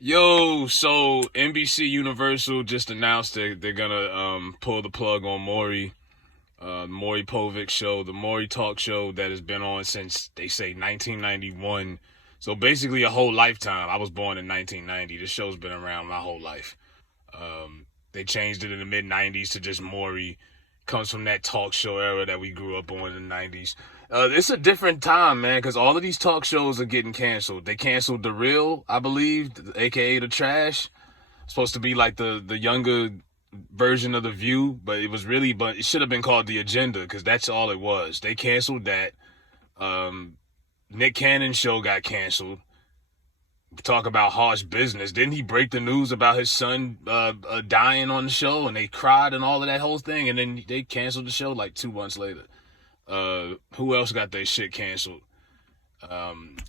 Yo, so NBC Universal just announced they're gonna pull the plug on Maury Povich show, the Maury Talk Show that has been on since they say 1991. So basically a whole lifetime. I was born in 1990. This show's been around my whole life. They changed it in the mid 90s to just Maury. Comes from that talk show era that we grew up on in the 90s. It's a different time, man, because all of these talk shows are getting canceled. They canceled The Real, I believe, aka The Trash. Supposed to be like the younger version of The View, but it should have been called The Agenda because that's all it was. They canceled that. Um, Nick Cannon's show got canceled. Talk about harsh business. Didn't he break the news about his son dying on the show, and they cried and all of that whole thing, and then they canceled the show like 2 months later. Who else got their shit canceled?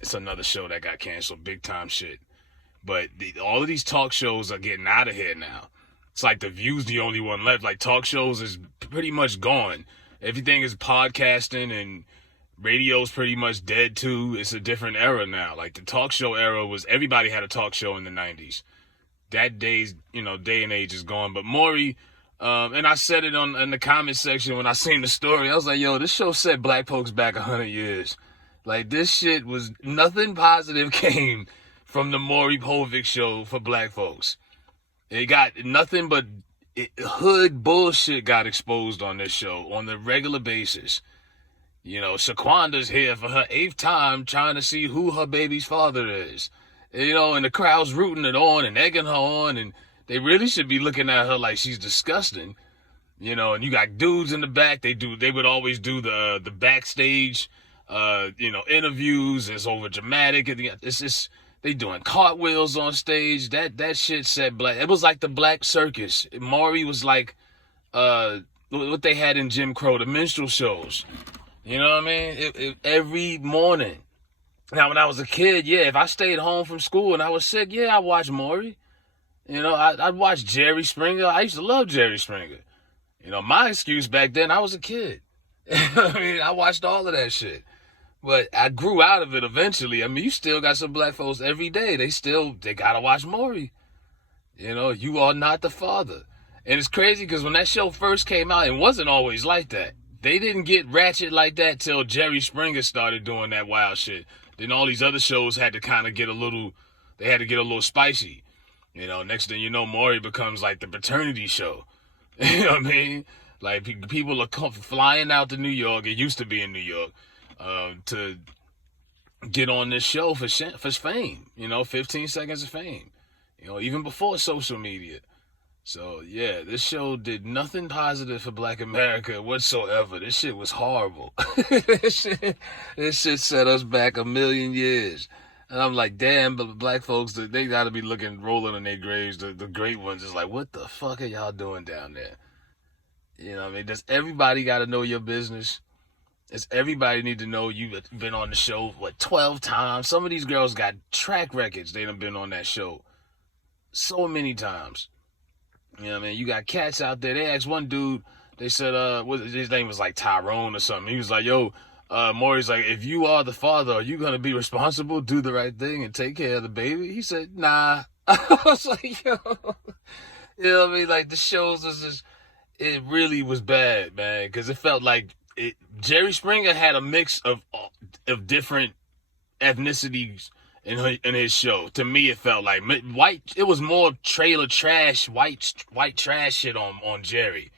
It's another show that got canceled, big time shit. But all of these talk shows are getting out of here now. It's like The View's the only one left. Like talk shows is pretty much gone. Everything is podcasting and radio's pretty much dead too. It's a different era now. Like the talk show era was everybody had a talk show in the 90s. That day and age is gone. But Maury, and I said it in the comment section when I seen the story. I was like, yo, this show set black folks back 100 years. Like this shit was nothing positive came from the Maury Povich show for black folks. It got nothing but hood bullshit got exposed on this show on the regular basis. You know, Shaquanda's here for her 8th time trying to see who her baby's father is. And the crowd's rooting it on and egging her on, and they really should be looking at her like she's disgusting. And you got dudes in the back. They would always do the backstage, interviews. It's over dramatic. It's just, they doing cartwheels on stage. That shit set black. It was like the Black Circus. Maury was like, what they had in Jim Crow, the minstrel shows. You know what I mean? Every morning. Now, when I was a kid, yeah, if I stayed home from school and I was sick, yeah, I watched Maury. I'd watch Jerry Springer. I used to love Jerry Springer. My excuse back then, I was a kid. I watched all of that shit. But I grew out of it eventually. You still got some black folks every day. They gotta watch Maury. You are not the father. And it's crazy because when that show first came out, it wasn't always like that. They didn't get ratchet like that till Jerry Springer started doing that wild shit. Then all these other shows had to kind of get a little spicy. Next thing you know, Maury becomes like the paternity show. You know what I mean? Like people are flying out to New York. It used to be in New York to get on this show for fame. 15 seconds of fame. Even before social media. So, yeah, this show did nothing positive for black America whatsoever. This shit was horrible. this shit set us back 1,000,000 years. And I'm like, damn, but black folks, they gotta be rolling in their graves. The great ones is like, what the fuck are y'all doing down there? Does everybody gotta know your business? Does everybody need to know you've been on the show, 12 times? Some of these girls got track records. They done been on that show so many times. You got cats out there. They asked one dude, they said, his name was like Tyrone or something. He was like, yo, Maury's like, if you are the father, are you going to be responsible, do the right thing, and take care of the baby? He said, nah. I was like, yo. You know what I mean? Like, the shows was just, it really was bad, man, because it felt like Jerry Springer had a mix of different ethnicities in his show. To me, it felt like white. It was more trailer trash, white trash shit on Jerry.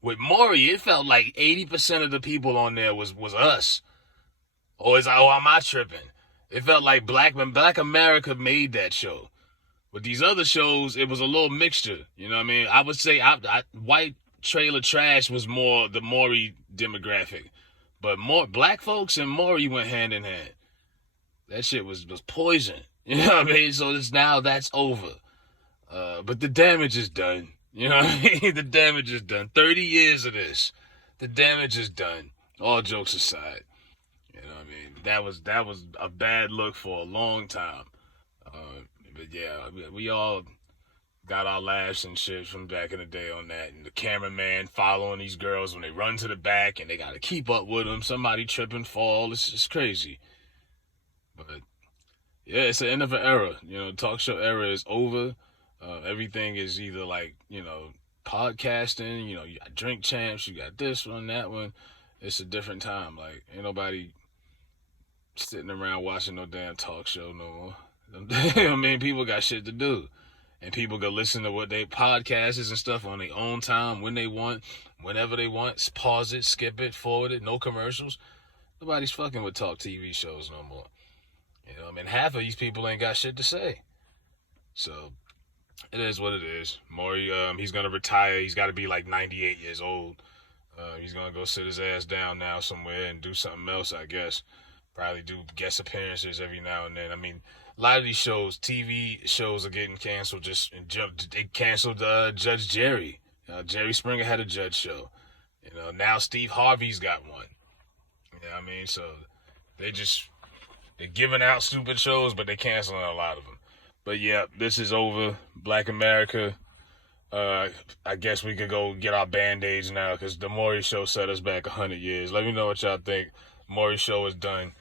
With Maury, it felt like 80% of the people on there was us. Or am I tripping? It felt like Black America made that show. With these other shows, it was a little mixture. You know what I mean? I would say white trailer trash was more the Maury demographic, but more black folks and Maury went hand in hand. That shit was poison. You know what I mean? So that's over. But the damage is done. You know what I mean? The damage is done. 30 years of this. The damage is done. All jokes aside. You know what I mean? That was a bad look for a long time. But yeah, we all got our laughs and shit from back in the day on that. And the cameraman following these girls when they run to the back and they got to keep up with them. Somebody trip and fall. It's just crazy. But Yeah, it's the end of an era. You know, talk show era is over. Everything is either like, podcasting. You know, you got Drink Champs, you got this one, that one. It's a different time. Like, ain't nobody sitting around watching no damn talk show no more. I mean, people got shit to do. And people go listen to what they podcasts and stuff on their own time, when they want, whenever they want. Pause it, skip it, forward it, no commercials. Nobody's fucking with talk TV shows no more. You know, I mean, half of these people ain't got shit to say. So, it is what it is. Maury, he's going to retire. He's got to be like 98 years old. He's going to go sit his ass down now somewhere and do something else, I guess. Probably do guest appearances every now and then. I mean, a lot of these shows, TV shows, are getting canceled. They canceled Judge Jerry. Jerry Springer had a judge show. You know, now Steve Harvey's got one. You know what I mean? So they're giving out stupid shows, but they're canceling a lot of them. But yeah, this is over. Black America. I guess we could go get our band-aids now, because the Maury Show set us back 100 years. Let me know what y'all think. Maury Show is done.